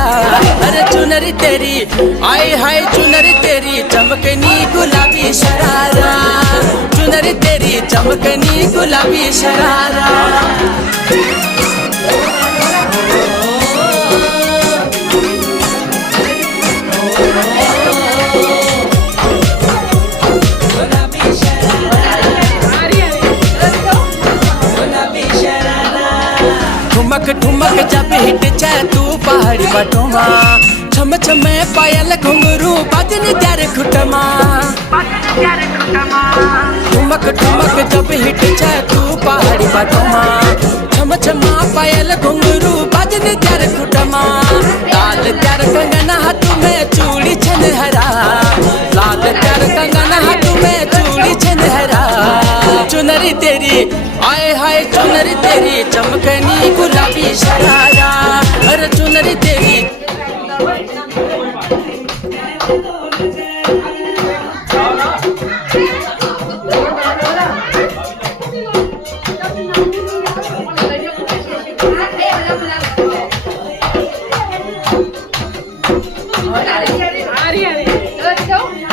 शरारा। अरे चुनरी तेरी आए हाय चुनरी तेरी चमकनी गुलाबी शरारा। चुनरी तेरी चमकनी गुलाबी शरारा। ठुमक ठुमक जब हिट जाए तू पहाड़ी बटोमा। छम छम पायल घुंघरू बाजन त्यारे खुटमा। ठुमक ठुमक जब हिट जाए तू पहाड़ी बटोमा। छम छम पायल घुंघरू बाजन त्यारे खुटमा। लाल त्यार कंगना हाथ में चूड़ी छनहरा। लाल त्यार कंगना हाथ में चूड़ी छनहरा। चुनरी तेरी आए हाय चुनरी तेरी चमकनी गुलाबी शरारा। अरे चुनरी तेरी आ रही, let's go.